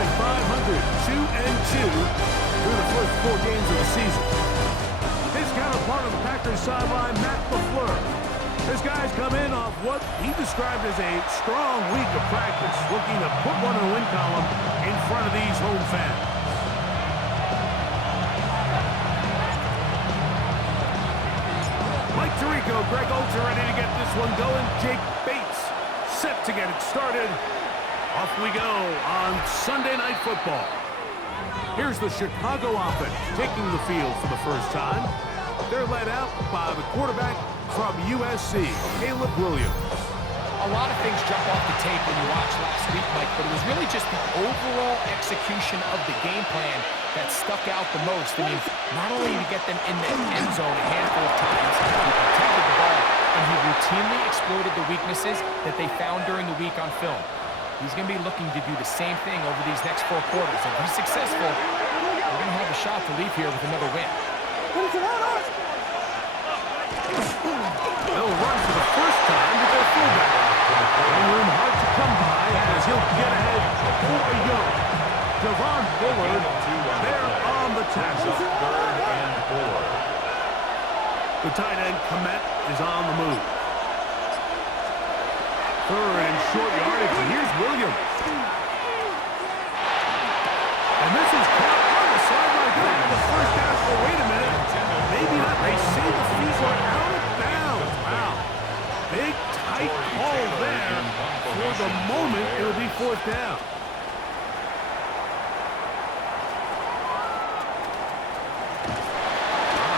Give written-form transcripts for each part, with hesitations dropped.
at 500, 2-2 through the first 4 games of the season. His counterpart on the Packers sideline, Matt LaFleur. His guys come in off what he described as a strong week of practice, looking to put one in the win column in front of these home fans. Mike Tirico, Greg Olsen ready to get this one going. Jake Bates set to get it started. Off we go on Sunday Night Football. Here's the Chicago offense taking the field for the first time. They're led out by the quarterback from USC, Caleb Williams. A lot of things jump off the tape when you watch last week, Mike, but it was really just the overall execution of the game plan that stuck out the most. I mean, not only did he get them in the end zone a handful of times, he protected the ball, and he routinely exploited the weaknesses that they found during the week on film. He's going to be looking to do the same thing over these next 4 quarters. If he's successful, we're going to have a shot to leave here with another win. They'll run for the first time with their fullback. Room hard to come by as he'll get ahead for a yard. Javon Bullard there on the tackle. 3rd and 4. The tight end, Komet, is on the move. 3rd and short yardage, and here's Williams. And this is caught on the sideline going to the first down. Oh, wait a minute. Maybe not. They say the feet are out of bounds. Wow. Big, tight call there. For the moment, it'll be 4th down.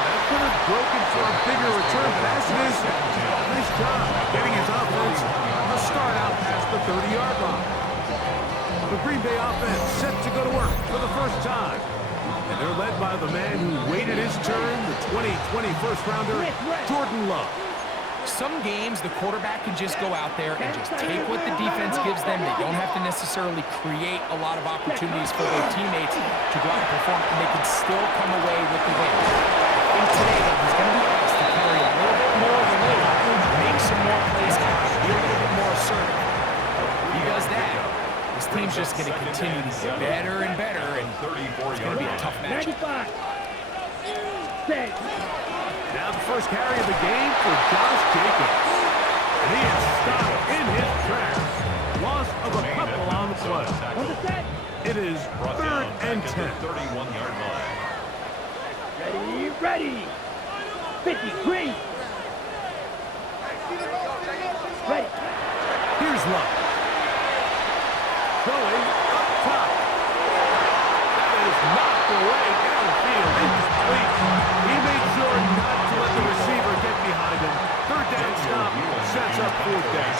That could have broken for a bigger return, but as it is, nice job getting his offense to start out past the 30-yard line. The Green Bay offense set to go to work for the first time. And they're led by the man who waited his turn, the 2020 first-rounder, Jordan Love. Some games, the quarterback can just go out there and just take what the defense gives them. They don't have to necessarily create a lot of opportunities for their teammates to go out and perform, and they can still come away with the win. I think today that he's going to be asked to carry a little bit more of a load, make some more plays happen, be a little bit more assertive. If he does that, this team's just going to continue to get better and better, and it's going to be a tough match. Now the first carry of the game for Josh Jacobs. And he is stopped in his tracks. Loss of a couple on the play. It is 3rd and 10. 31-yard line. Ready. 53. Ready. Here's Love. Going up top. That is knocked away downfield. Incomplete. He made sure not to let the receiver get behind him. 3rd down stop sets up 4th down.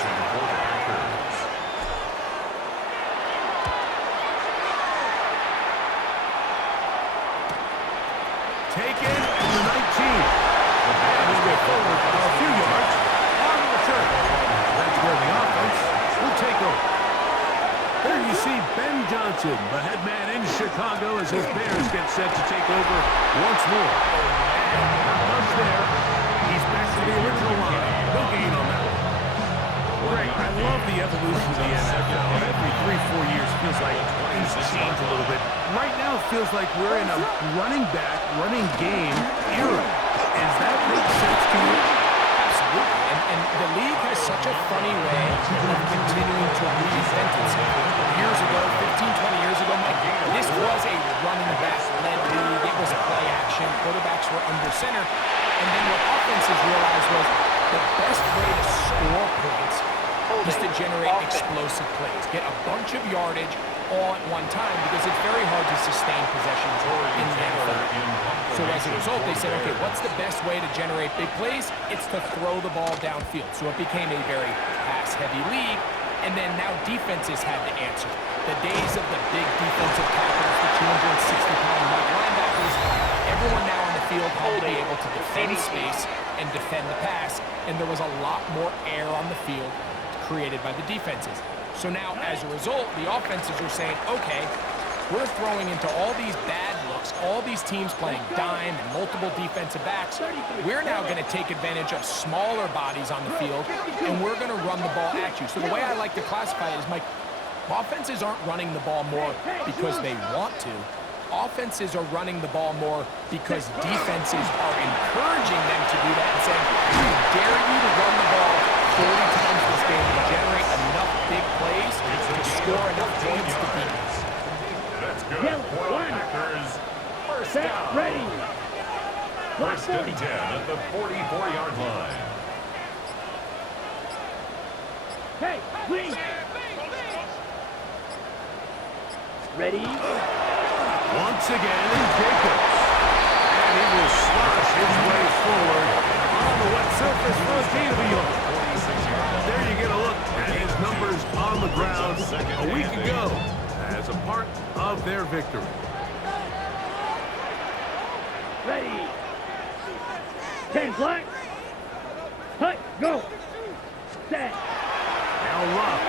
Taken at the 19. And he'll get forward a few yards on the return. That's where the offense will take over. There you see Ben Johnson, the head man in Chicago, as his Bears get set to take over once more. And not much there. He's back to the original line. No gain on that one. Greg, I love the evolution of the NFL. Every 3-4 years feels like things change a little bit. Right now it feels like we're in a running back, running game era. Does that make sense to you? Absolutely. And the league has such a funny way of continuing to reinvent itself. Years ago, 15, 20 years ago, Mike, this was a running back-led league. It was a play action. Quarterbacks were under center. And then what offenses realized was the best way to score points is to generate explosive plays. Get a bunch of yardage all at one time because it's very hard to sustain possessions in the NFL. So as a result, they said, okay, what's the best way to generate big plays? It's to throw the ball downfield. So it became a very pass-heavy league. And then now defenses had to answer. The days of the big defensive tackles, the 260-pound linebackers, everyone now on the field had to be able to defend space and defend the pass. And there was a lot more air on the field created by the defenses. So now, as a result, the offenses are saying, okay, we're throwing into all these bad looks, all these teams playing dime and multiple defensive backs. We're now going to take advantage of smaller bodies on the field, and we're going to run the ball at you. So the way I like to classify it is, Mike, Offenses aren't running the ball more because they want to. Offenses are running the ball more because defenses are encouraging them to do that and saying, "I dare you to run the ball 40 times this game and generate enough big plays to score enough points to beat us." That's good. Yellow, one. Packers, first Set, down. ready. Block First and 40. 10 at the 44-yard line. Hey, green. Ready. Once again, Jacobs. And he will slosh his way forward on the wet surface for a gain of a yard. There you get a look at his numbers on the ground a week ago as a part of their victory. Ready. 10 black. Hut, go. Set. Now Luck.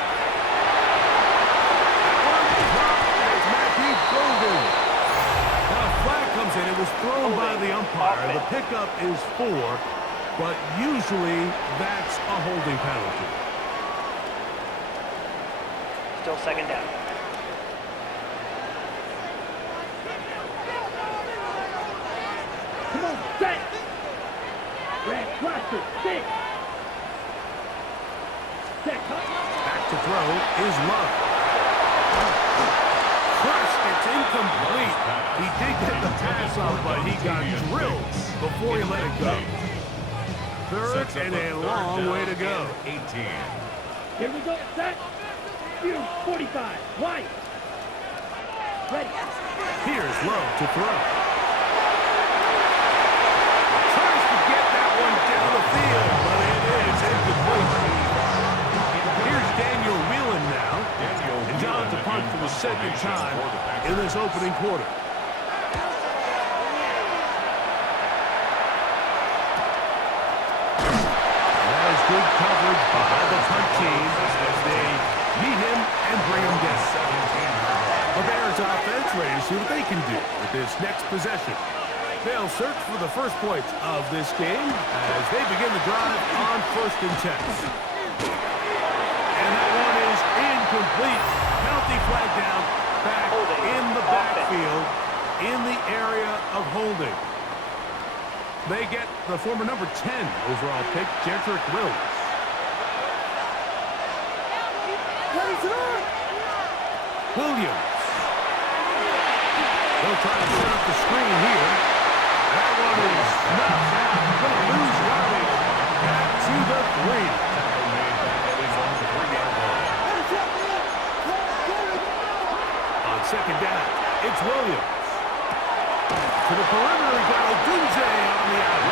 On the top, it's Matthew Golden. Now a flag comes in. It was thrown by the umpire. The pickup is 4, but usually that's a holding penalty. Still second down. Come on, set. Red cluster, 6. Set, cut. Back to throw is Luck. First, it's incomplete. He did get the pass off, but he got drilled before he let it go. Third and a long way to go. 18. Here we go, set. View, 45. White. Ready. Here's Love to throw. Tries to get that one down the field, but it is incomplete. Here's Daniel Whelan now. And John to punt for the second time in this opening quarter. And that is good coverage by the punt team as they meet him and bring him down. The Bears offense ready to see what they can do with this next possession. They'll search for the first points of this game as they begin the drive on 1st and 10. And that one is incomplete. Penalty flag down back in the backfield in the area of holding. They get the former number 10 overall pick, Jedrick Wills. Williams. They'll try to set up the screen here. That one is knocked out. Going to lose yardage back to the 3. On second down, it's Williams. To the perimeter, we got Odunze on the out.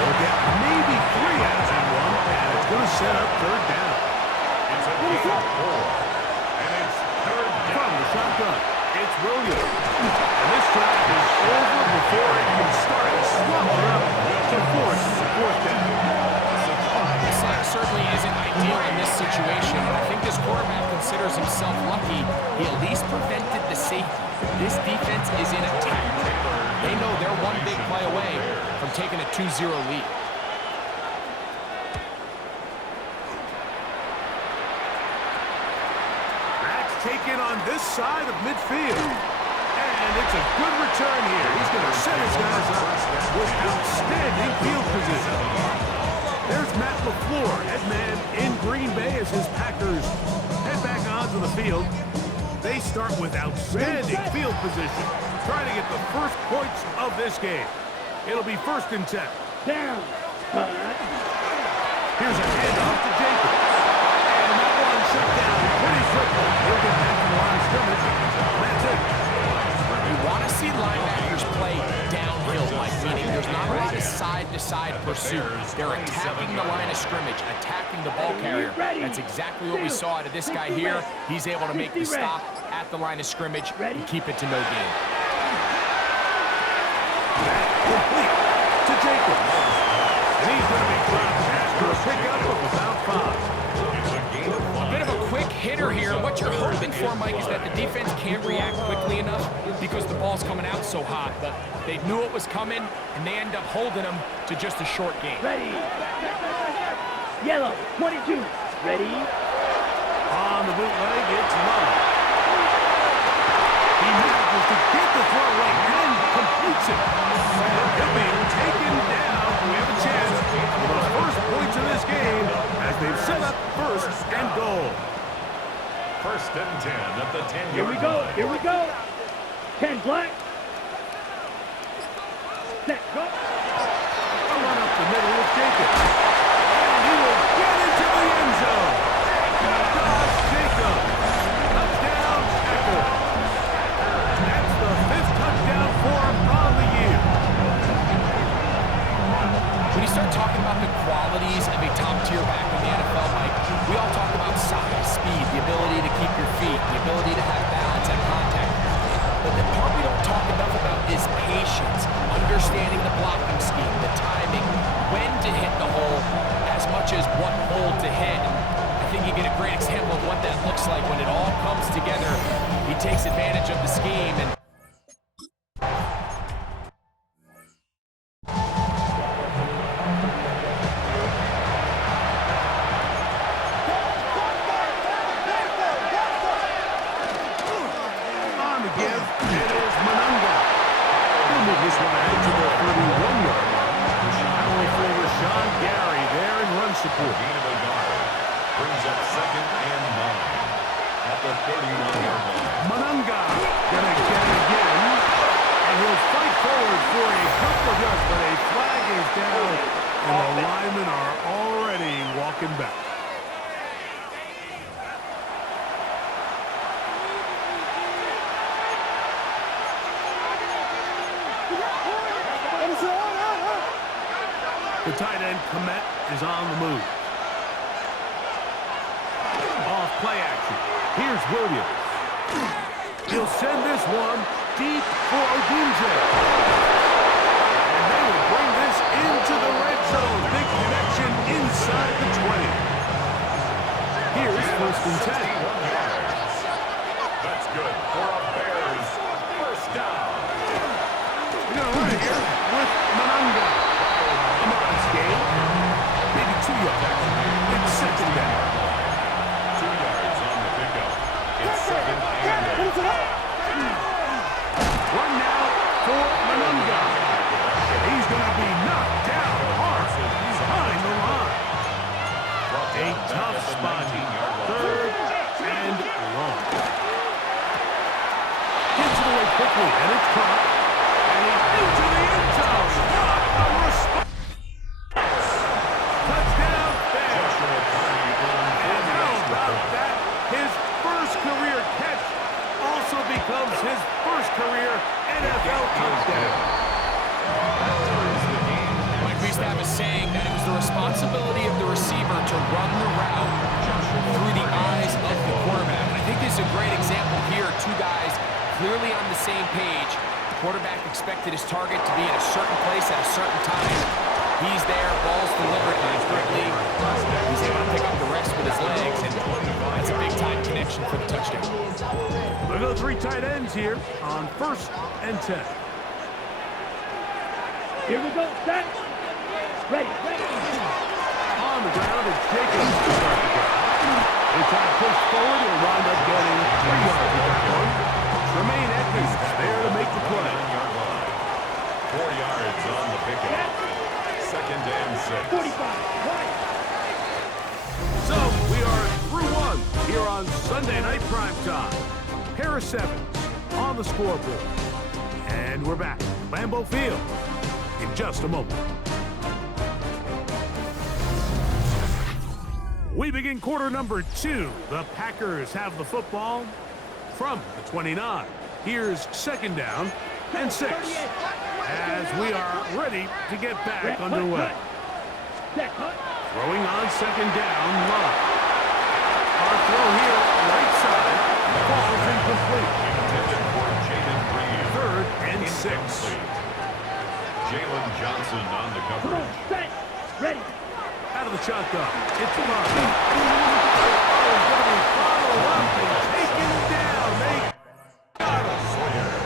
They'll get maybe 3 out of that one, and it's going to set up 3rd down. It's a gain of 4. And it's 3rd down. From the shotgun, it's Williams. And this drive is over before it can start to slow it up to force 4th down. The sack certainly isn't ideal in this situation, but I think this quarterback considers himself lucky. He at least prevented the safety. This defense is in attack. They know they're one big play away from taking a 2-0 lead. Max taken on this side of midfield. And it's a good return here. He's going to set his guys up with outstanding field position. There's Matt LaFleur, head man in Green Bay as his Packers head back onto the field. They start with outstanding field position, trying to get the first points of this game. It'll be 1st and 10. Down. Cut. Here's a handoff to Jacobs. And that one shut down pretty quickly. He'll get back to the line of scrimmage. That's it. You want to see linebackers play downhill, Mike, meaning there's not a lot of side-to-side pursuit. They're attacking the line of scrimmage, attacking the ball carrier. That's exactly what we saw out of this guy here. He's able to make the stop at the line of scrimmage and keep it to no gain. Complete to Jacobs. And he's going to be dropped after a pickup of about 5. A bit of a quick hitter here. What you're hoping for, Mike, is that the defense can't react quickly enough because the ball's coming out so hot. But they knew it was coming, and they end up holding them to just a short game. Ready. Yellow, 22. Ready. On the bootleg, it's Love. He manages to get the throw away and completes it. He'll be taken down. We have a chance for the first points of this game as they've set up first and goal. First and 10 at the 10-yard line. Here we go. Here we go. Ken Black. Set. Go. A run up the middle with Jacob. And he will get into the end zone. Josh Jacob. Touchdown, Packers. That's the 5th touchdown for him on the year. When you start talking about the qualities of a top-tier back in the NFL, Mike, we all talk about size, speed, the ability to keep your feet, the ability to have balance and contact. But the part we don't talk enough about is patience, understanding the blocking scheme, the timing, when to hit the hole, as much as what hole to hit. And I think you get a great example of what that looks like when it all comes together. He takes advantage of the scheme and support. Gain of a yard. Brings up 2nd and 9 at the 31-yard line. Monunga gonna get it again. And he'll fight forward for a couple of yards, but a flag is down. And the linemen are already walking back. The tight end, Komet, is on the move. Off play action. Here's Williams. He'll send this one deep for Odunze. And they will bring this into the red zone. Big connection inside the 20. Here's 1st and 10. That's good for a Bears first down. We're going to run it here with Monunga. Game, maybe 2 yards. It's 2nd down. 2 yards on the pickup. It's 2nd and 8. One now for Monunga. He's going to be knocked down hard behind the line. A tough spot. 3rd and long. Gets it away quickly, and it's caught. And he's into the end zone. What a response. Touchdown, Bears. And how about that? His first career catch also becomes his first career NFL touchdown. Mike, we used to have a saying that it was the responsibility of the receiver to run the route through the eyes of the quarterback. And I think this is a great example here. 2 guys clearly on the same page. The quarterback expected his target to be in a certain place at a certain time. He's there, ball's delivered accurately. He's able to pick up the rest with his legs, and that's a big-time connection for the touchdown. Look at the 3 tight ends here on 1st and 10. Here we go. Set. Ready. On the ground, it's Jacobs to start the drive. They try to push forward. He'll wind up getting 3 yards with that one. Tremaine Edmonds there to make the play. 4 yards on the pickup. 2nd and 6. 45. So we are through 1 here on Sunday Night Primetime. Harris Evans on the scoreboard. And we're back. Lambeau Field in just a moment. We begin quarter number 2. The Packers have the football from the 29. Here's 2nd down and 6. As we are ready to get back underway. Throwing on 2nd down, Love. Our throw here, right side, falls incomplete. Intended for Jaden Reed. 3rd and 6. Jalen Johnson on the coverage. Ready. Out of the shotgun, it's Love. Oh, he's going to be followed up and taken down. They got him.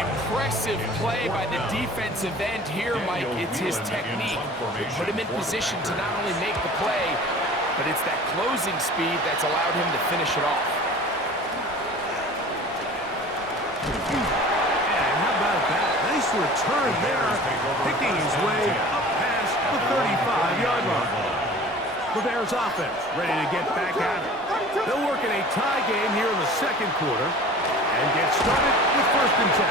Impressive play by the defensive end here, Mike. It's his technique. Put him in position to not only make the play, but it's that closing speed that's allowed him to finish it off. And how about that? Nice return there, picking his way up past the 35-yard line. The Bears offense ready to get back at it. They'll work in a tie game here in the second quarter and get started with 1st and 10.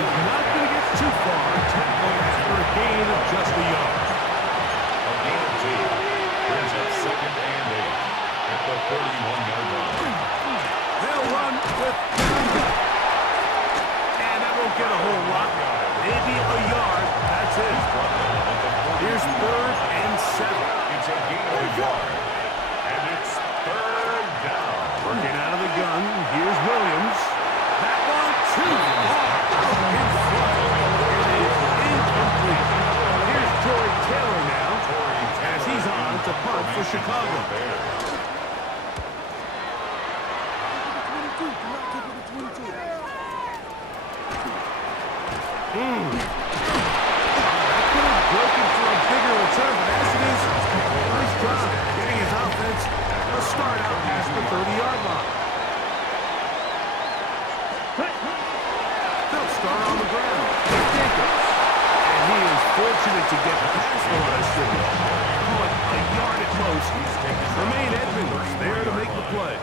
He's not going to get too far, tackling after a gain of just a yard. A gain of 2 brings up 2nd and 8 at the 31-yard line. They'll run with Banga. And that won't get a whole lot. Maybe a yard. That's it. Here's 3rd and 7. It's a gain of a yard. And it's 3rd down. Working out of the gun. Here's Williams. That one too far. Out in front. It is incomplete. Here's Joey Taylor now as he's on to punt for Chicago. That could have broken for a bigger return, but as it is, nice job getting his offense a start out past the 30-yard line. They'll start on the ground with Jacobs. And he is fortunate to get past the line of scrimmage. Caught a yard at most. Romaine Edmonds there to make the play.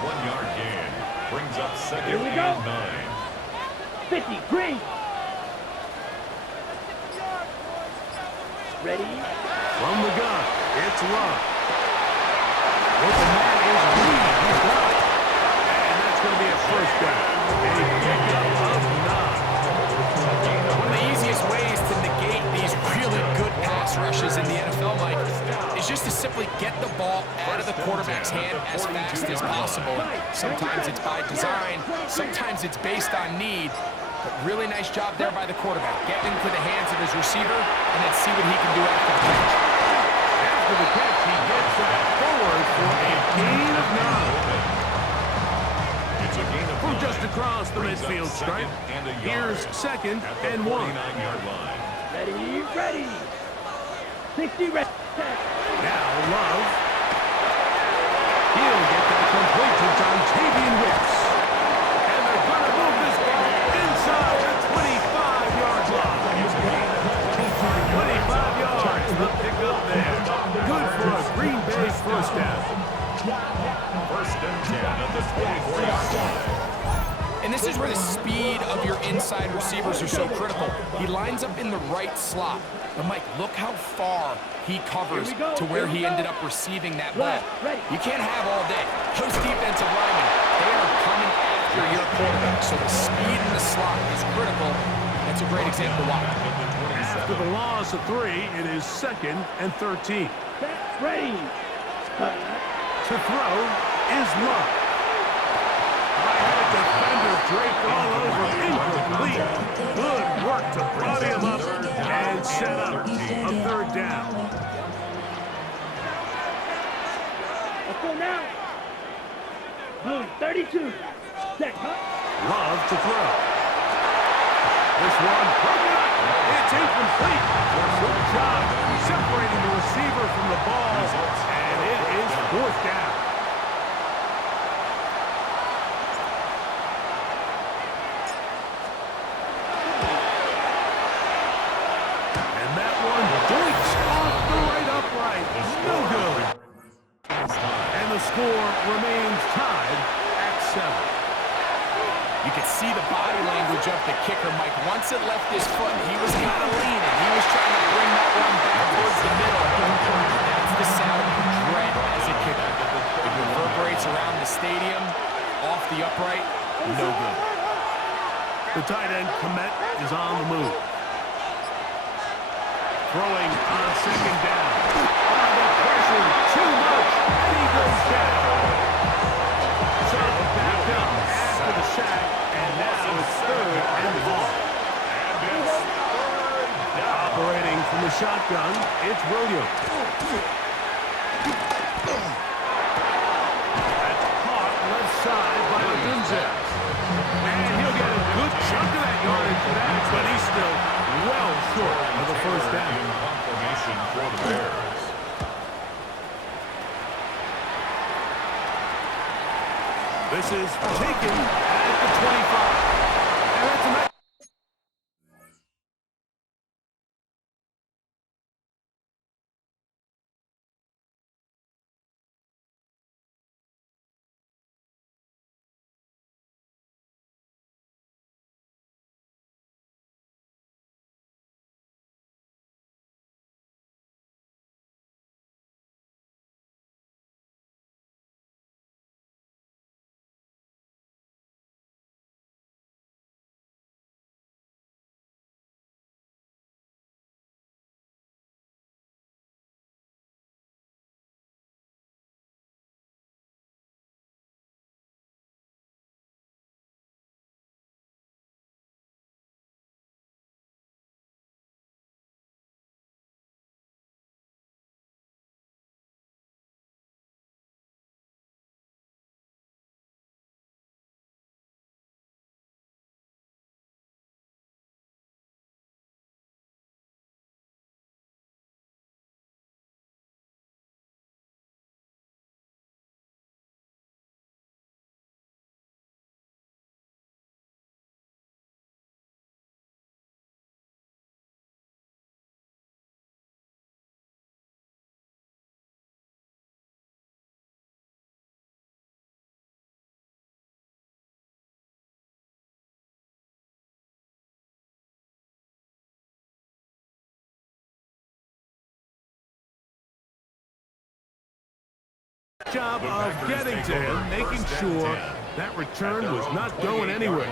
1-yard gain brings up 2nd Here we go. and 9. 50, green. Ready? From the gun, it's Love. Open man is Reed. He's got it. And that's going to be a 1st down. A pickup of 9. One of the easiest ways to negate these really good pass rushes in the NFL, Mike, is just to simply get the ball out of the quarterback's hand as fast as possible. Sometimes it's by design, sometimes it's based on need, but really nice job there by the quarterback, getting into the hands of his receiver, and then see what he can do after the catch. After the catch, he gets that forward for a gain of 9. It's a gain of From 9. just across the Brings up midfield 2nd stripe, and a yard here's 2nd at the and 1. 49-yard line. Ready, ready. 60, ready. Now Love. He'll get that complete to Dontavian Wicks. And they're going to move this ball inside the 25-yard line. 25 yards, the pickup there. Good for a Green Bay 1st down. 1st and 10 at the 24-yard line. And this is where the speed of your inside receivers are so critical. He lines up in the right slot. But Mike, look how far he covers to where he ended up receiving that ball. You can't have all day. Those defensive linemen, they are coming after your quarterback. So the speed in the slot is critical. That's a great example why. After the loss of 3, it is 2nd and 13. Ready. To throw is Love. I had a defender draped all over, incomplete. Good work to body him up and set up a 3rd down. Let's go now. Blue, 32. Set, Love to throw. This one broken up. It's incomplete. Good job separating the receiver from the ball, and it is 4th down. And that one doinks off the right upright. No good. And the score remains tied at 7. You could see the body language of the kicker, Mike. Once it left his foot, he was kind of leaning. He was trying to bring that one back towards the middle. That's the sound you dread as a kicker. It reverberates around the stadium, off the upright, no good. The tight end, Komet, is on the move. Throwing on 2nd down. The pressure, too much, and he goes down. So back up after the sack, and now it's 3rd and long. Operating from the shotgun, it's Williams. That's caught left side by Odunze. And he'll get a good chunk of that yardage back, but he's still well short of the 1st down. Confirmation for the Bears. This is taken at the 25. And that's a nice... job of getting to him, making sure that return was not going anywhere.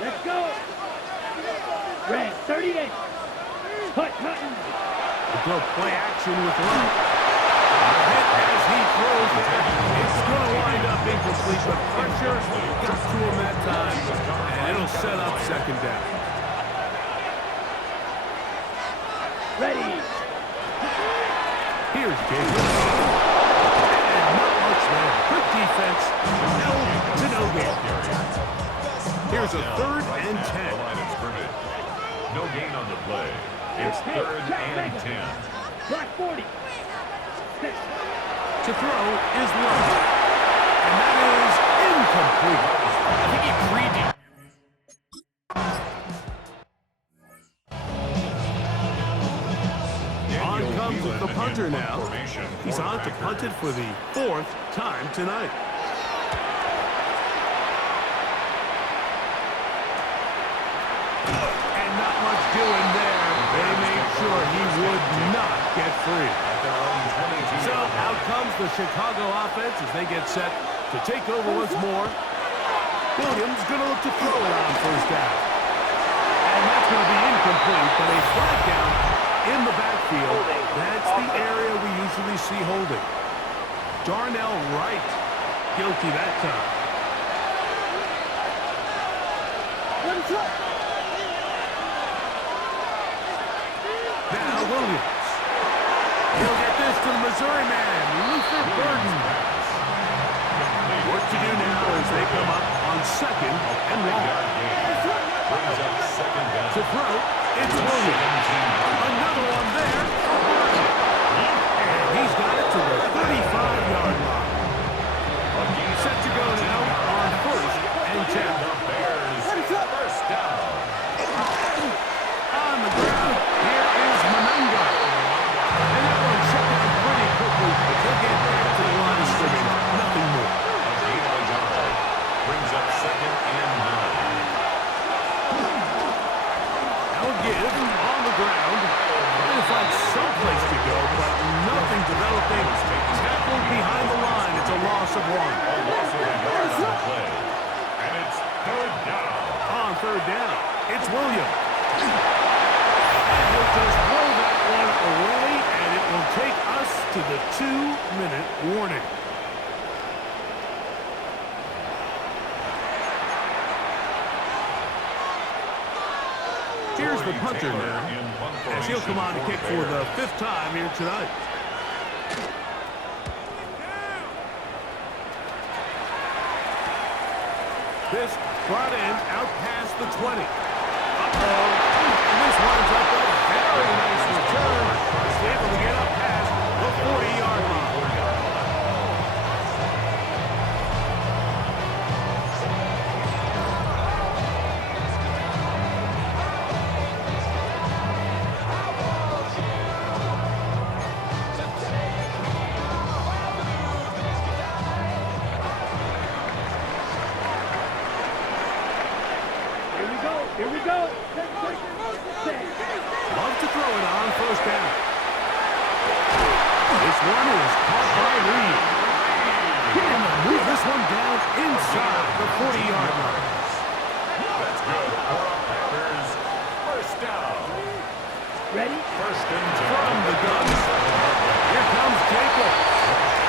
Let's go. Red 38. Hut Hutton. We'll go play action with Love. Hit as he throws it. It's going to wind up incomplete, but pressure got to him that time, and it'll set up second down. Ready. Here's Jacobs. And not much there. Good defense. No to no gain. Here's a 3rd and 10. Line of scrimmage. No gain on the play. It's 3rd and 10. Black 40. To throw is Love. And that is incomplete. I think he pre-deep. On comes the punter now. He's on to punt it for the 4th time tonight. And not much doing there. They made sure he would not get free. So out comes the Chicago offense as they get set to take over once more. Williams going to look to throw it on 1st down. And that's going to be incomplete, but a flag down in the backfield. That's the area we usually see holding. Darnell Wright, guilty that time. Now Williams. He'll get this to the Missouri man, Luther Burden. Work to do now as they come up on 2nd and long. To throw, it's Williams. Another one there for Burden. And he's got it to the 35-yard line. Set to go now on 1st and 10. First down. On the ground, here is Monunga. And that one shut down pretty quickly. He'll get back to the line of scrimmage. Nothing more. A gain on the yard. Brings up 2nd and 9. Now a give on the ground. Trying to find someplace to go, but nothing developing. Tackled behind the line. It's a loss of 1. A loss of a yard on the play. And it's 3rd down. On 3rd down, it's Williams. And he'll just throw that one away, and it will take us to the 2-minute warning. Here's the punter now, as he'll come on to kick for the 5th time here tonight. This brought in out past the 20. Up And this winds up a very nice return. He's able to get up past the 40-yard line. Here we go. Love to throw it on first down. This one is caught by Reed. And they'll move this one down inside the 40-yard line. That's good. Packers, first down. Ready? First and 10. From the gun, here comes Jacob.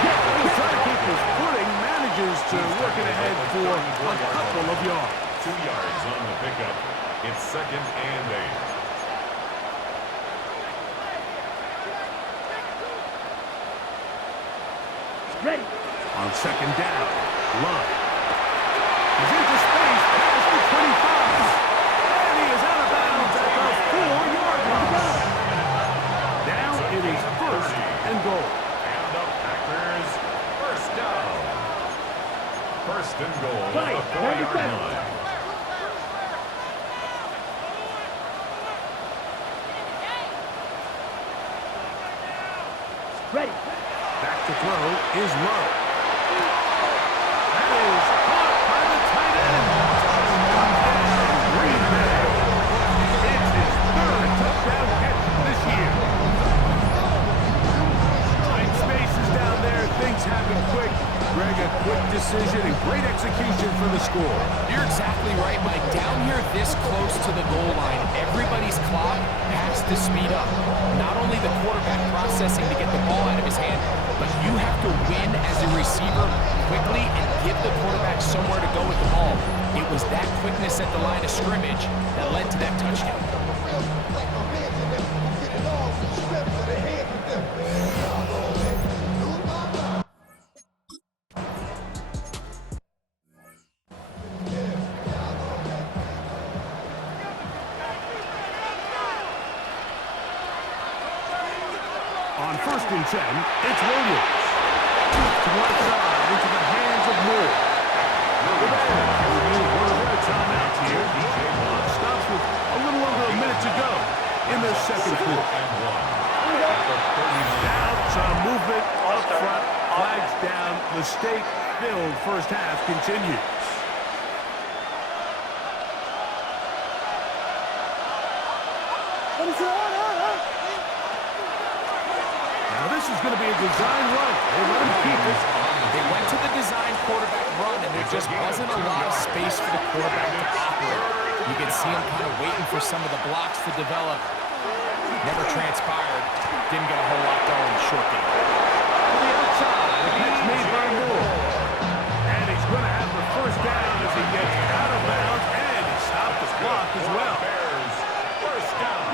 He'll try to keep his footing, manages to work it ahead for a couple of yards. 2 yards on the pickup. It's second and 8. Ready? On second down, Love. He's into space, past the 25. And he is out of bounds at the 4-yard line. Now it is first and goal. And the Packers, first down. First and goal at Right, the 4-yard 37. line. Ready? Back to throw is Love. That is caught by the tight end. Touchdown, Green Bay. It's his third touchdown catch this year. Tight spaces down there. Things happen quick. Greg, a quick decision and great execution for the score. You're exactly right, Mike. Down here this close to the goal line, everybody's clock has to speed up. Not only the quarterback processing to get the ball out of his hand, but you have to win as a receiver quickly and give the quarterback somewhere to go with the ball. It was that quickness at the line of scrimmage that led to that touchdown. On first and 10, it's Williams. To one side, into the hands of Moore. The Bears will use one of their timeouts here. DJ Watt stops with a little over a minute to go in the second quarter. Now some movement up front. Flags down. Mistake-filled first half continues. Now this is going to be a design run. They let him keep it. They went to the design quarterback run, and there just wasn't a lot of space for the quarterback to operate. You can see him kind of waiting for some of the blocks to develop. Never transpired. Didn't get a whole lot going in the short game. To the outside, a catch made by Moore. And he's going to have the first down as he gets out of bounds, and he stopped the clock as well. Bears, first down.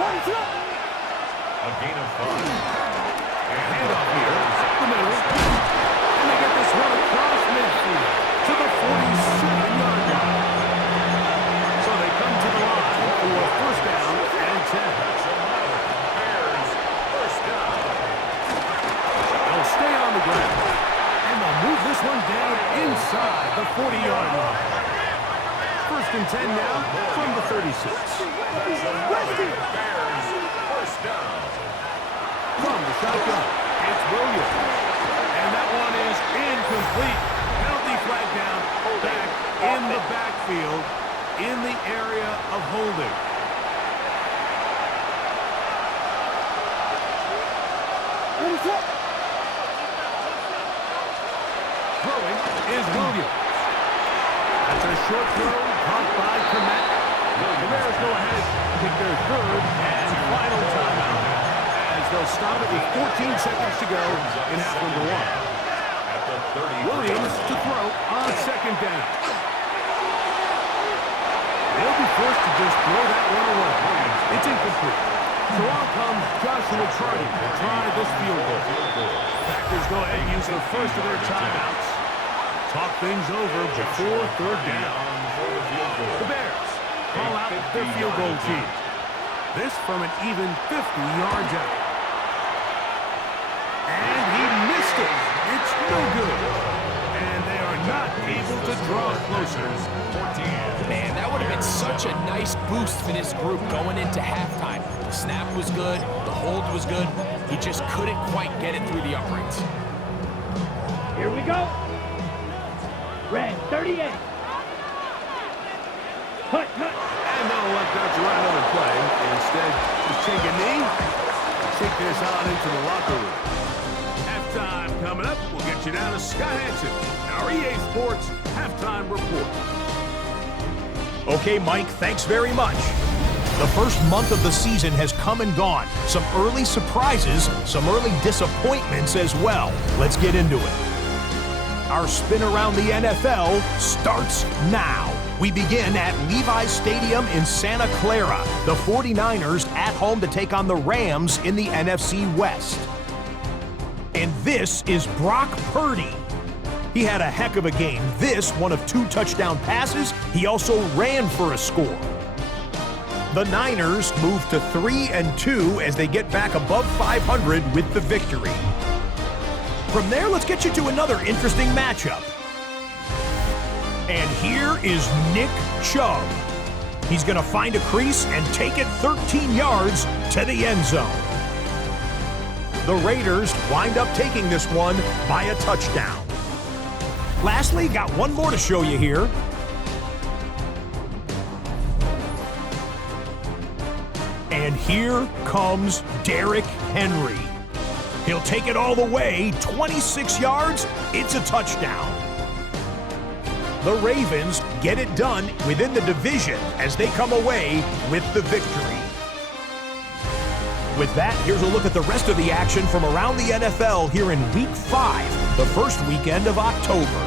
A gain of 5. Handoff here, up the middle. And they get this one across midfield to the 47-yard line. So they come to the line for first down and 10. Bears, first down. They'll stay on the ground. And they'll move this one down inside the 40-yard line. First and 10 now from the 36. Bears, first down. From the shotgun, it's Williams. And that one is incomplete. Penalty flag down, back in the backfield, in the area of holding. Throwing is Williams. That's a short throw, caught by Komet. The Bears go ahead, take their third and final timeout. They'll stop it with 14 seconds to go in half number 1. At the 30. Williams to throw on second down. They'll be forced to just throw that one away. It's incomplete. So on comes Joshua Charty to try this field goal. Packers go ahead and use the first of their timeouts. Talk things over before third down. The Bears call out their field goal team. This from an even 50 yards out. And he missed it. It's no good. And they are not able to draw closer. Man, that would have been such a nice boost for this group going into halftime. The snap was good, the hold was good. He just couldn't quite get it through the uprights. Here we go. Red 38. Hut, hut. And they'll let that run another play. Instead, just take a knee and take this on into the locker room. Halftime coming up. We'll get you down to Scott Hanson, our EA Sports Halftime Report. Okay, Mike, thanks very much. The first month of the season has come and gone. Some early surprises, some early disappointments as well. Let's get into it. Our spin around the NFL starts now. We begin at Levi's Stadium in Santa Clara. The 49ers at home to take on the Rams in the NFC West. And this is Brock Purdy. He had a heck of a game. This, one of 2 touchdown passes. He also ran for a score. The Niners move to 3-2 as they get back above 500 with the victory. From there, let's get you to another interesting matchup. And here is Nick Chubb. He's going to find a crease and take it 13 yards to the end zone. The Raiders wind up taking this one by a touchdown. Lastly, got one more to show you here. And here comes Derrick Henry. He'll take it all the way, 26 yards, it's a touchdown. The Ravens get it done within the division as they come away with the victory. With that, here's a look at the rest of the action from around the NFL here in Week 5, the first weekend of October.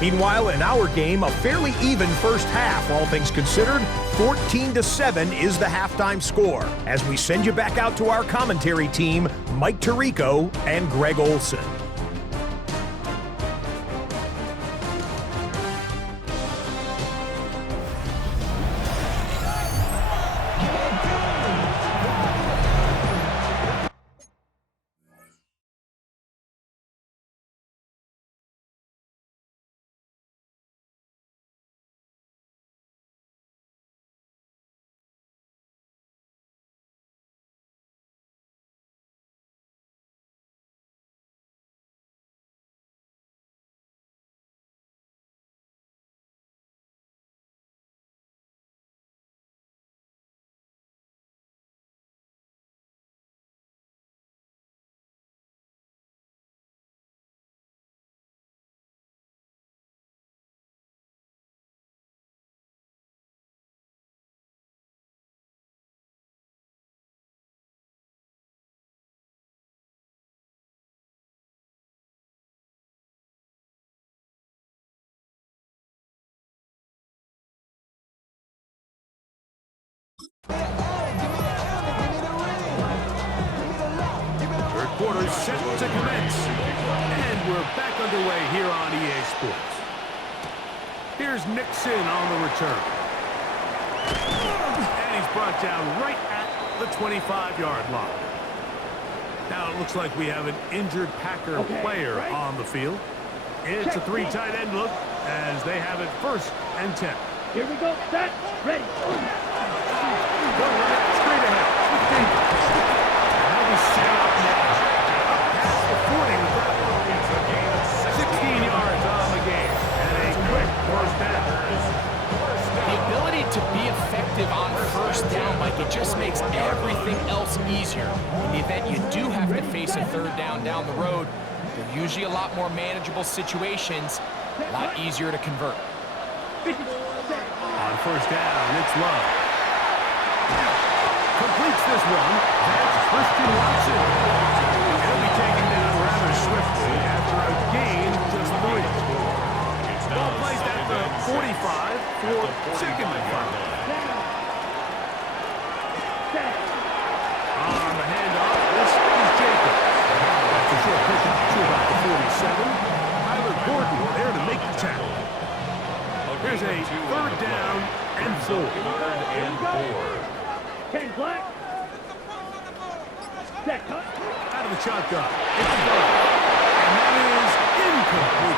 Meanwhile, in our game, a fairly even first half, all things considered. 14-7 is the halftime score, as we send you back out to our commentary team, Mike Tirico and Greg Olson. Third quarter set to commence. And we're back underway here on EA Sports. Here's Nixon on the return. And he's brought down right at the 25-yard line. Now it looks like we have an injured Packer player on the field. It's a 3 tight end look as they have it 1st and 10. Here we go. Set. Ready. Straight ahead. 15. And they'll be set up now. Past the 40 with that one. 16 yards on the game. And a quick first down. The ability to be effective on first down, Mike, it just makes everything else easier. In the event you do have to face a 3rd down the road, they're usually a lot more manageable situations, a lot easier to convert. On first down, it's Love. Completes this one. That's Christian Watson. He'll be taken down rather swiftly after a gain of just 3. Ball placed at the 45 for 2nd and 5. On the handoff, this is Jacobs. That's a short push up to about the 47. Tyler Gordon there to make the tackle. Here's a 3rd down and 4. Third and 4. 10 black. Set cut. Out of the shotgun. It's a ball. And that is incomplete.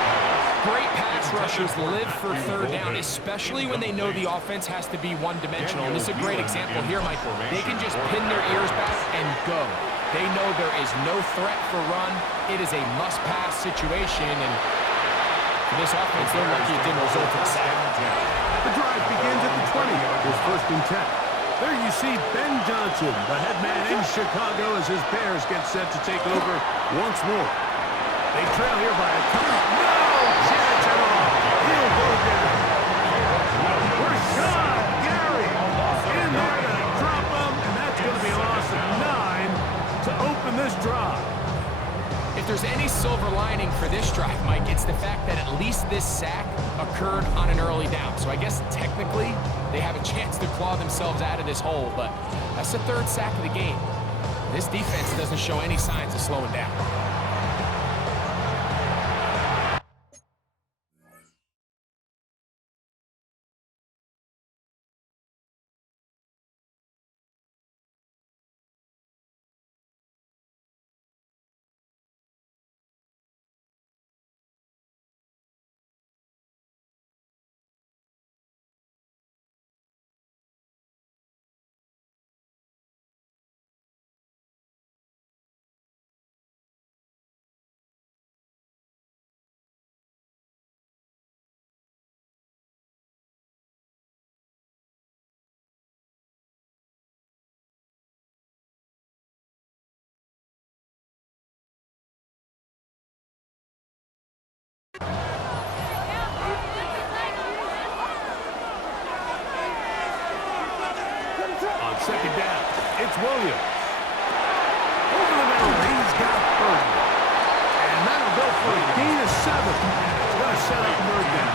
Great pass rushers live for third down, especially when they know the offense has to be one-dimensional. And this is a great example here, Michael. They can just pin their ears back and go. They know there is no threat for run. It is a must-pass situation, and for this offense, they're lucky it didn't result in a sack. The drive begins at the 20. Here's 1st and 10. There you see Ben Johnson, the head man in Chicago, as his Bears get set to take over once more. They trail here by a touchdown. No chance at all. He'll go down. Rashaad Gary in there to drop him, and that's going to be a loss of 9 to open this drive. If there's any silver lining for this drive, Mike, it's the fact that at least this sack occurred on an early down. So I guess technically they have a chance to claw themselves out of this hole, but that's the 3rd sack of the game. This defense doesn't show any signs of slowing down. On 2nd down, it's Williams. Over the middle, he's got Burton. And that'll go for a gain of 7. And it's going to set up 3rd down.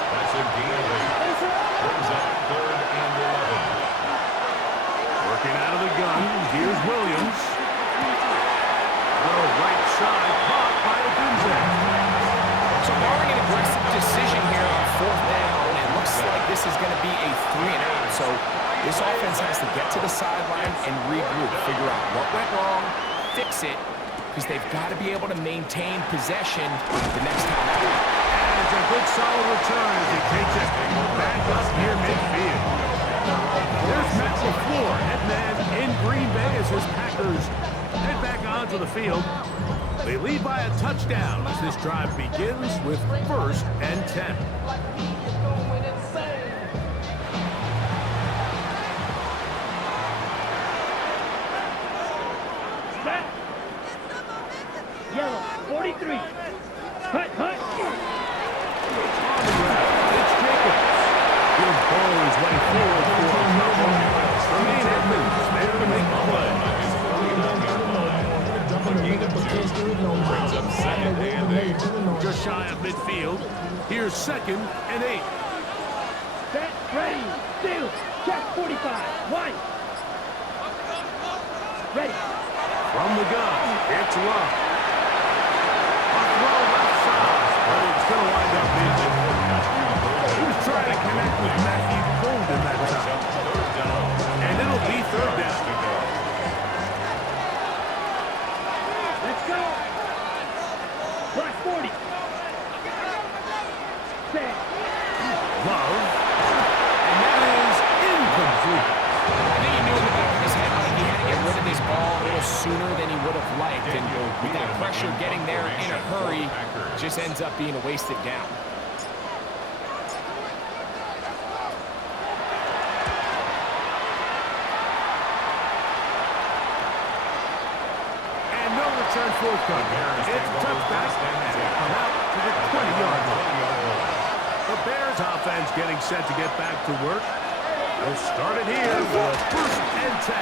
That's a gain of 8. Brings up 3rd and 11. Working out of the gun, here's Williams. Throw right side, caught by Odunze. So barring an aggressive decision here on 4th down, it looks like this is going to be a 3-and-out. So this offense has to get to the sideline and regroup, figure out what went wrong, fix it, because they've got to be able to maintain possession the next time out. And it's a good solid return as he takes it back up near midfield. There's Matt LaFleur, head man in Green Bay as his Packers head back onto the field. They lead by a touchdown as this drive begins with 1st and 10. Set. Yellow. 43. Hut, hut. On the ground, it's Jacobs. He'll ball his way forward for a touchdown. Tremaine Edmonds there to make the play. Brings up 2nd and 8. Just shy of midfield. Here's 2nd and 8. Set. Ready. Steal. Check 45. White. Ready. From the gun, it's Love. A throw left side, but it's going to wind up being He was trying to connect with Matthew Golden that time. And it'll be 3rd down. Let's go. Black 40. Set. Love. And that is incomplete. I think he knew in the back of his head that he had to get rid of this ball a little sooner than he would have liked. And with that pressure getting there in a hurry, just ends up being a wasted down. And no return forthcoming. It's a touchback as they come out to the 20-yard line. The Bears offense getting set to get back to work. We'll start it here with 1st and 10.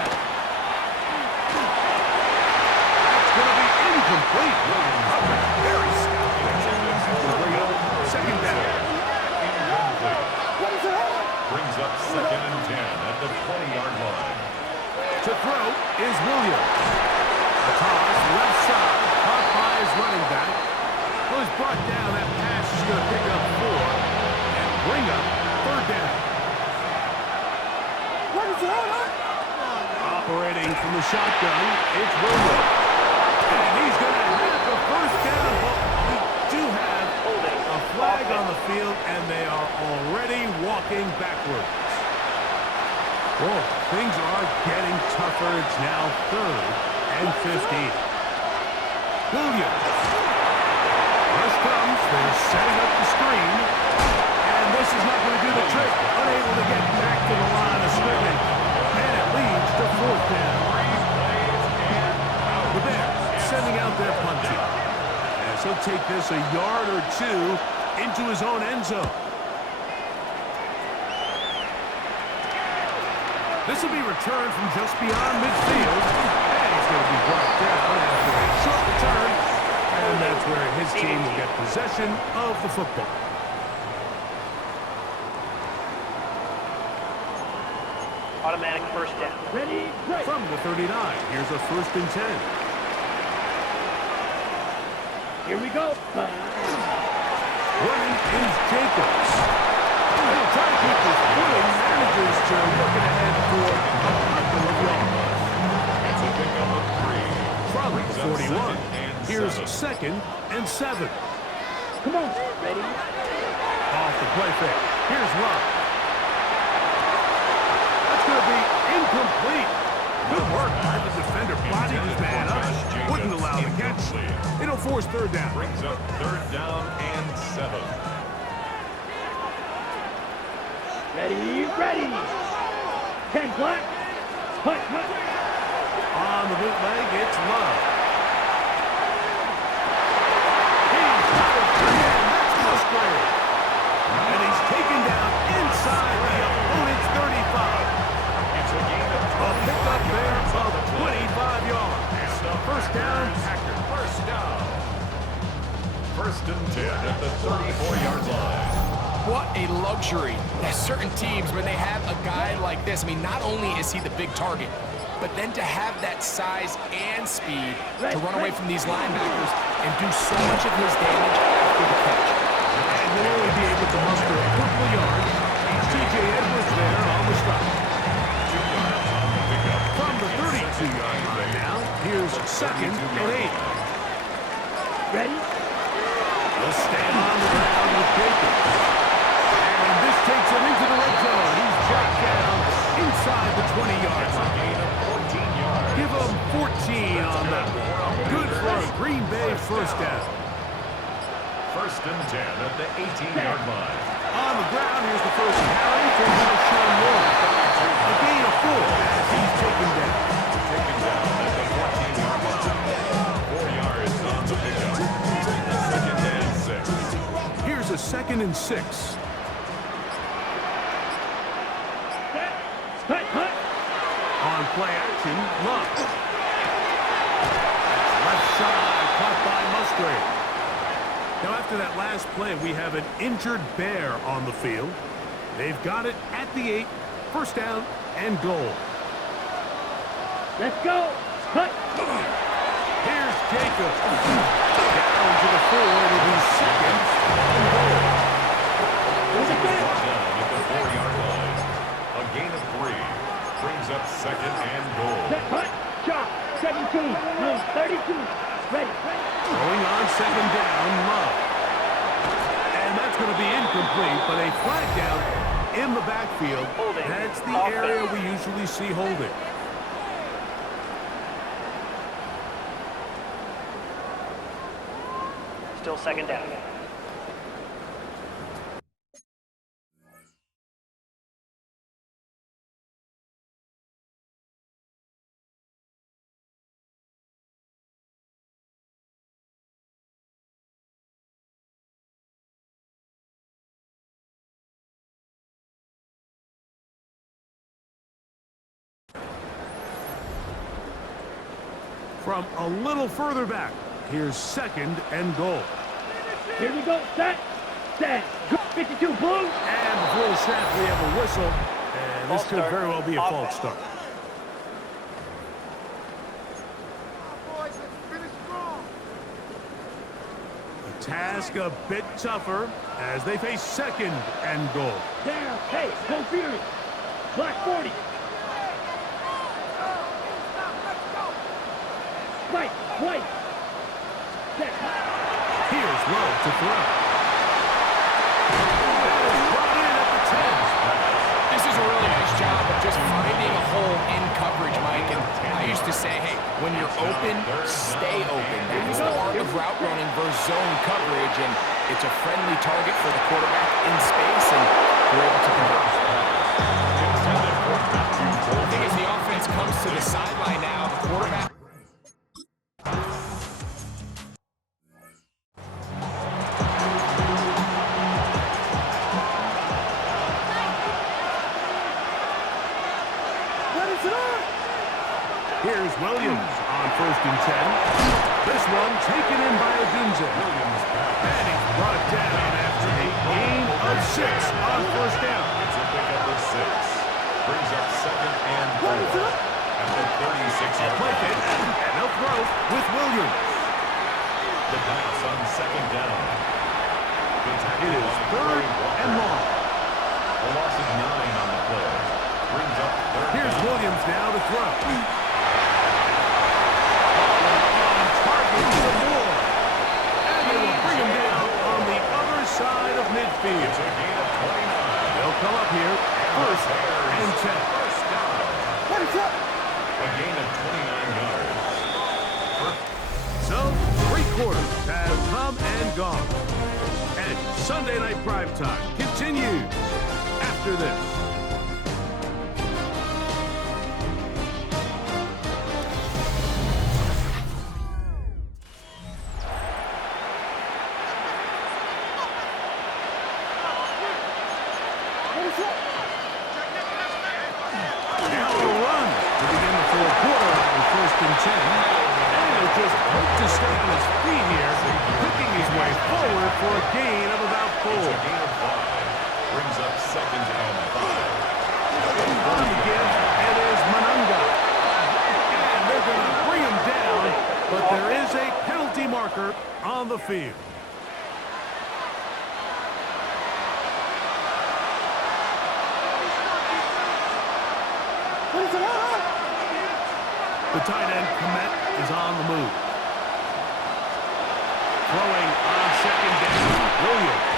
That's going to be incomplete. Very stout. Bring it up 2nd down. Brings up 2nd and 10 at the 20-yard line. To throw is Williams. A toss left side, caught by his running back. Well, he's brought down. That pass is going to pick up 4 and bring up 3rd Operating from the shotgun, it's Williams. And he's going to have the first down. But we do have a flag on the field, and they are already walking backwards. Whoa, things are getting tougher. It's now 3rd and 15. Williams. Rush comes. They're setting up the screen. And this is not going to do the trick. Unable to get back to the line of scrimmage. And it leads to 4th down. The Bears sending out their punt team. As he'll take this a yard or 2 into his own end zone. This will be returned from just beyond midfield. And he's going to be brought down after a short return. And that's where his team will get possession of the football. Automatic first down. Ready, break. From the 39, here's a 1st and 10. Here we go. Running is Jacobs. He'll try to keep his footing. Manages to looking ahead for a couple of yards. It's a pickup of 3. From Brings up 41, 2nd and here's 7. 2nd and 7. Come on. Ready. Off the play fake. Here's Love. That's going to be incomplete. Good work by the defender. Bodied his man up. Wouldn't allow the catch. It'll force 3rd down. Brings up 3rd down and 7. Ready, ready. 10 black. Hunt, hunt. On the bootleg, it's Love. He's got it again. That's Musgrave. And he's taken down inside the opponent's 35. It's a gain of A pickup there of 25 yards. First down, Packers. First down. 1st and 10 at the 34-yard line. What a luxury. There's certain teams where they have a guy like this. I mean, not only is he the big target, but then to have that size and speed to run away from these linebackers and do so much of his damage after the catch. And will only be able to muster a couple of yards. T.J. Edwards there on the stop. 2 yards on the pickup. From the 32-yard line now, here's 2nd and 8. Ready. He'll stand on the ground with Jacobs. And this takes him into the red zone. He's dropped down inside the 20-yard line. Gain of 14 yards. Give him 14 on that one. Good for a Green Bay first down. 1st and 10 at the 18-yard line. On the ground, here's the first carry from Marshawn Lawrence. A gain of 4 as he's taken down. Taken down at the 14-yard line. 4 yards on the pickup. 2nd and 6. Here's a 2nd and 6. Hunt, hunt. On play action, Love. Left side, caught by Musgrave. Now after that last play, we have an injured Bear on the field. They've got it at the 8, first down and goal. Let's go. Hunt. Here's Jacobs. Down to the 4, it'll be 2nd and goal. There's a Brought catch. down at the 4-yard line. A gain of 3. Brings up 2nd and goal. Set, hunt. Chop. 17. Room 32. Ready. Going on 2nd down, Love. And that's going to be incomplete, but a flag down in the backfield. Holding. That's the area we usually see holding. Still 2nd down. From a little further back, here's 2nd and goal. Here we go. Set. Set. 52 blue. And before the snap, we have a whistle. And this False could start. very well be a false Offense. start. The task a bit tougher as they face 2nd and goal. Down. Hey, go Fury. Black 40. to throw. That is brought in at the 10. This is a really nice job of just finding a hole in coverage, Mike. And I used to say, hey, when you're open, stay open. That's the art of route running versus zone coverage, and it's a friendly target for the quarterback in space, and we're able to convert. I think as the offense comes to the sideline now, the quarterback... Here's Williams on 1st and 10. This one taken in by Odunze. And he's brought down after a gain of 6 on 1st down. It's a pickup of 6. Brings up 2nd and 4. At the 36-yard Play fake, and they'll throw with Williams. The pass on 2nd down. It is 3rd and long. A loss of 9 on the play. Brings up 3rd Here's down. Williams now to throw. On target for Moore. And they will bring him down on the other side of midfield. It's a gain of 29. They'll come up here, 1st and 10. First down. What is up? A gain of 29 yards. So, 3 quarters have come and gone. And Sunday Night Primetime continues after this. Now a run to begin the 4th quarter on 1st and 10. And he'll just hope to stay on his feet here, picking his way forward for a gain of about 4. It's a gain of 5. Brings up 2nd and 5. On the give, it is Manunga. And they're going to bring him down, but there is a penalty marker on the field. The tight end, Komet, is on the move. Throwing on 2nd down, Williams.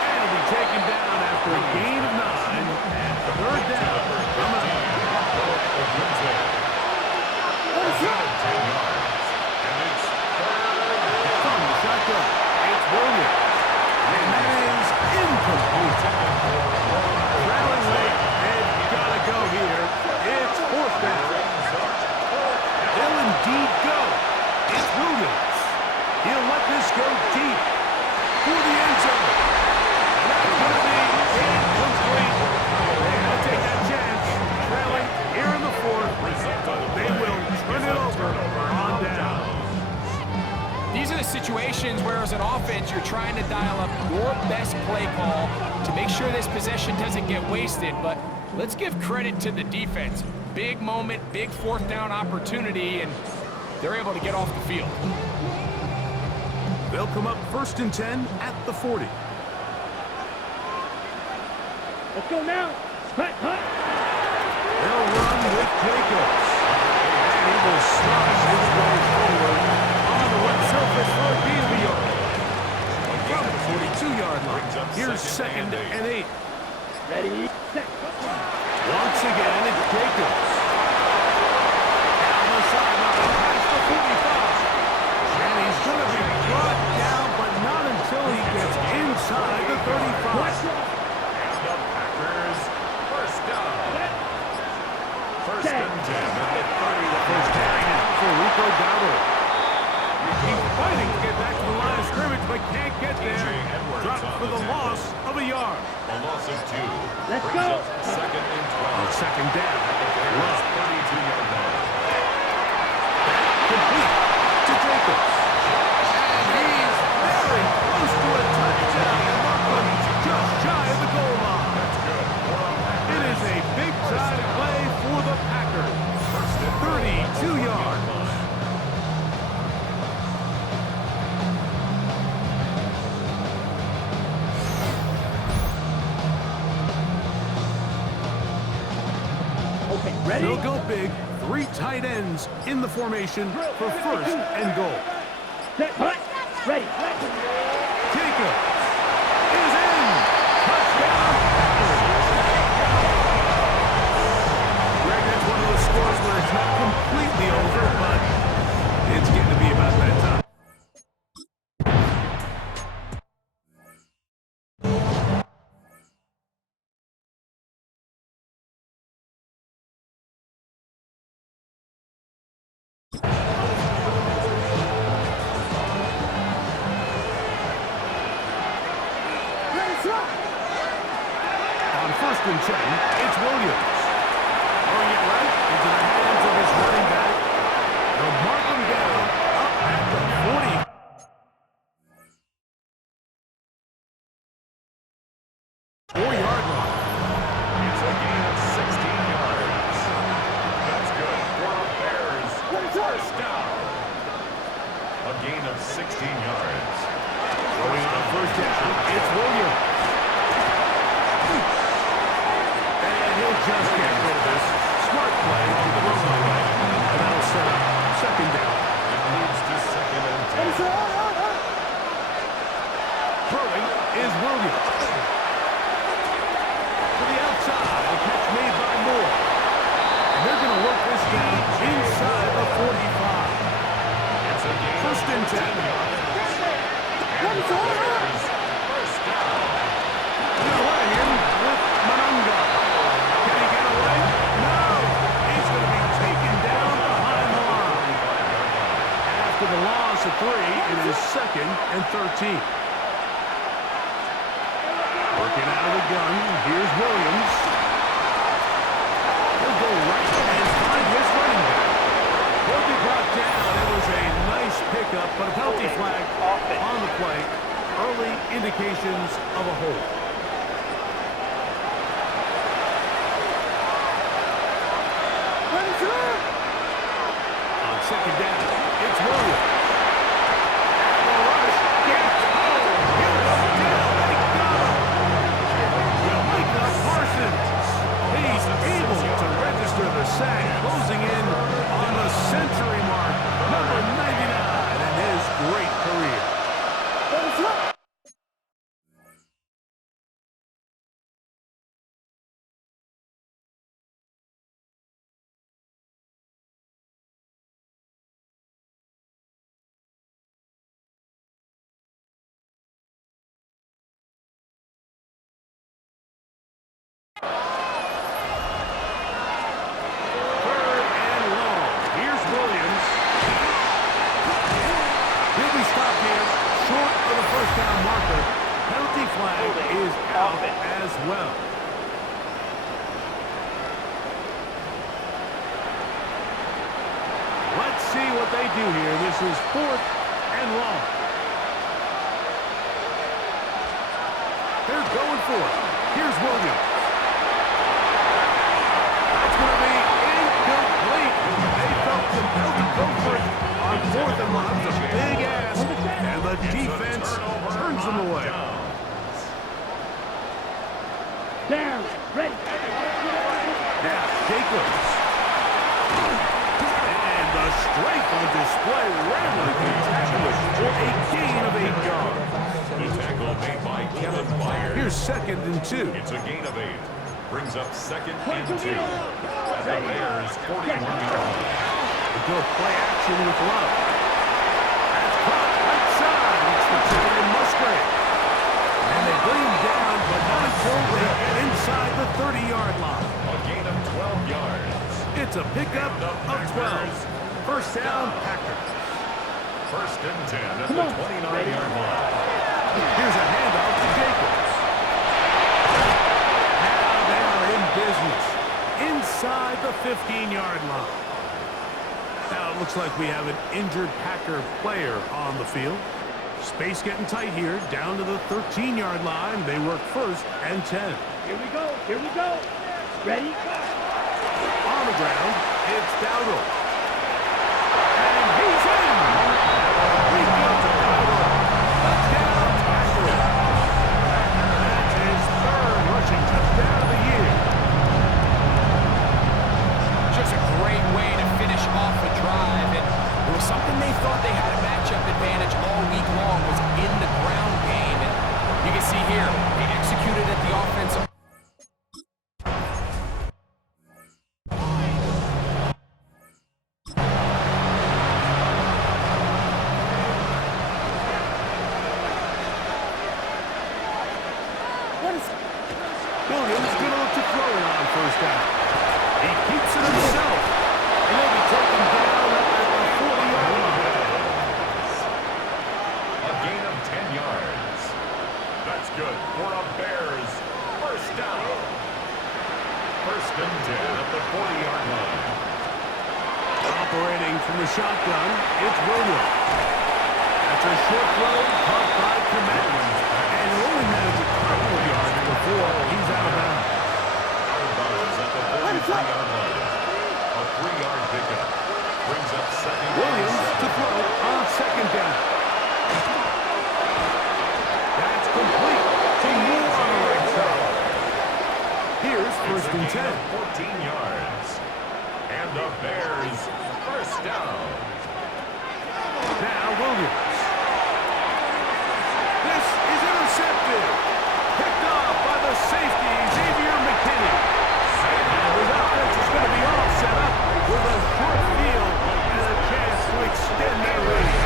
And he'll be taken down after a gain of 9. And 3rd down. From the shotgun, it's Williams. And that is incomplete. Trailing late, they've got to go here. It's 4th down. They'll indeed go. It's Williams. He'll let this go deep for the end zone. And that's going to be incomplete. They'll take that chance. Trailing here in the 4th. They will turn it over on down. These are the situations where, as an offense, you're trying to dial up your best play call to make sure this possession doesn't get wasted. But let's give credit to the defense. Big moment, big 4th down opportunity, and they're able to get off the field. They'll come up 1st and 10 at the 40. Let's go now. Hut, hut. They'll run with Jacobs. And he will slash his way forward on the wet surface for a gain of a yard. From the 42-yard line, here's 2nd and 8. Ready, set. Once again, it's Jacobs. Down the sideline, past the 45. And he's going to be brought down, but not until he gets inside the 35. And the Packers, first down. 1st and 10 at the 30. First down for Rico Dowdle. He's fighting to get back to the line of scrimmage, but can't get there. Dropped for the loss of a yard. A loss of 2. Let's Brings go. up 2nd and 12. On 2nd down, Love. 32-yard line. complete to Jacobs. And he's very close to a touchdown. And Markham just shy of the goal line. It is a big-time play for the Packers. 32 yards. Okay, ready? They'll go big. 3 tight ends in the formation for 1st and goal. Set, hut. Ready. Jacobs is in. Touchdown. Greg, that's one of those scores where it's not completely over, but it's getting to be about that time. On 1st and 10, it's Williams. Throwing it right into the hands of his running back. They'll mark him down up at the 40. 4-yard line. It's a gain of 16 yards. That's good for the Bears. First down. A gain of 16 yards. Going on 1st down, it's Williams. And he'll just get rid of this. Smart play to the running back. And that'll set up 2nd down. It leads to 2nd and 10. Throwing is Williams. To the outside, a catch made by Moore. And they're going to work this down inside the 45. It's a gain of 1st and 10. First down. Get away in with Mononga. Can he get away? No! He's going to be taken down behind the line. After the loss of 3, it is 2nd and 13. Working out of the gun, here's Williams. He'll go right and find his running back. He'll be brought down. It was a nice pickup, but a penalty flag on the play. Early indications of a hold. On 2nd down, it's Williams. And the rush gets home. He'll go down. They got him. Micah Parsons. He's able to register the sack, closing in on the century mark. Number 99 in his great career. Well. Let's see what they do here. This is 4th and long. They're going for it. Here's Williams. That's going to be incomplete. They felt compelled to go for it on 4th and long. It's a big ask, and the defense turns them away. Down. Ready. Now, Jacobs. And the strength on display. Rambling can tackle it for a gain of 8 yards. The tackle made by Kevin Byard. Here's 2nd and 2. It's a gain of 8. Brings up 2nd and 2. At the Bears' 41-yard line. They go play action with Love. That's caught outside. It's the Tyrion Musgrave. And they bring him down, but not until they get inside the 30-yard line. A gain of 12 yards. It's a pickup of 12. First down, Packers. 1st and 10 at the 29-yard line. Here's a handoff to Jacobs. Now they are in business inside the 15-yard line. Now it looks like we have an injured Packer player on the field. Space getting tight here, down to the 13-yard line. They work 1st and 10. Here we go. Here we go. Ready? On the ground, it's Dowdle. And he's in! We go to Dowdle. Touchdown, Packers. That's his 3rd rushing touchdown of the year. Just a great way to finish off a drive, and it was something they thought they had a matchup advantage all week long, was in the ground game, and here. They executed at the offensive. Williams gonna look to throw it on first down. He keeps it himself. And he'll be taken down at the 40-yard line. A gain of 10 yards. That's good for a Bears first down. First and 10 at the 40-yard line. Operating from the shotgun, it's Williams. That's a short throw caught by Kmet. And he only managed a couple of yards before he's out of bounds. Buzz at the 43-yard line. A 3-yard pickup. Brings up second. Williams to throw on second down. That's complete to Moore on the right side. Here's first and 10. 14 yards. And the Bears first down. Now Williams. This is intercepted. Picked off by the safety, Xavier McKinney. And his offense is going to be all set up with a short field and a chance to extend their lead.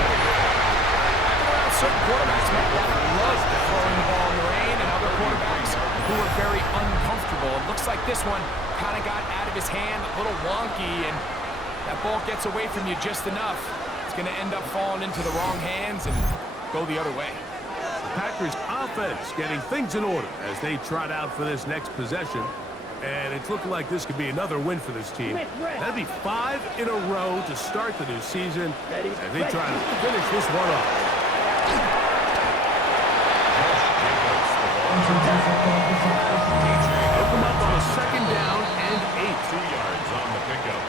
Certain quarterbacks might love throwing the ball in the rain, and other quarterbacks who are very uncomfortable. It looks like this one kind of got out of his hand, a little wonky, and that ball gets away from you just enough. It's going to end up falling into the wrong hands and go the other way. Packers offense getting things in order as they trot out for this next possession. And it's looking like this could be another win for this team. That'd be 5 in a row to start the new season as they try to finish this one off. Hook them up on a second down and 8. 2 yards on the pickup.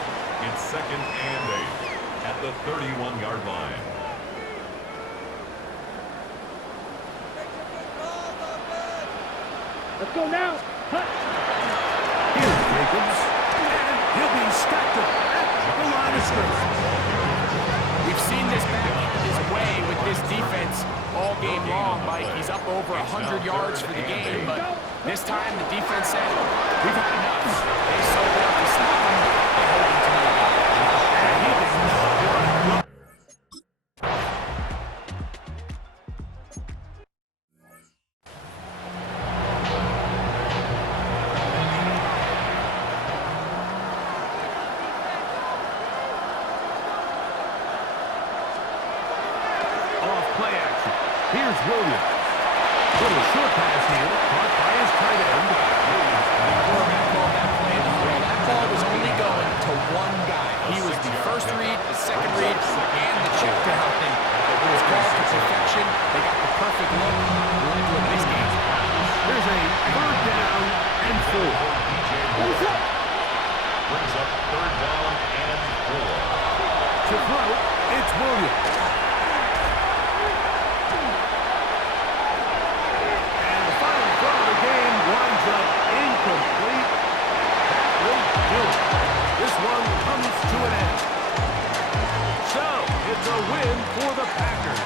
It's second and 8 at the 31-yard line. Let's go now. Hut. Here's Jacobs, and he'll be stacked up at the line of scrimmage. We've seen this back his way with this defense all game long, Mike. He's up over 100 yards for the game, but this time the defense said, we've had enough. They sold out to stop him. They hold him to the line. And he does not want to go. Play action. Here's Williams. Little short pass here, caught by his tight end. Quarterback called that play. Well, that ball was only going to one guy. He was the first read, the second read, and the check to help him. It was called to perfection. They got the perfect look. We're into a nice game. There's a third down and 4. Brings up third down and 4. To throw, it's Williams. Incomplete. That will do it. This one comes to an end. So, it's a win for the Packers.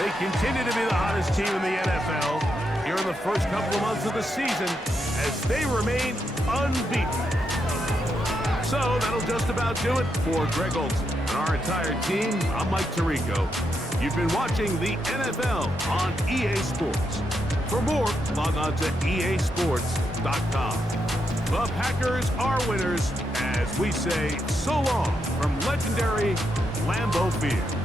They continue to be the hottest team in the NFL here in the first couple of months of the season as they remain unbeaten. So, that'll just about do it for Greg Olsen and our entire team. I'm Mike Tirico. You've been watching the NFL on EA Sports. For more, log on to easports.com. The Packers are winners as we say so long from legendary Lambeau Field.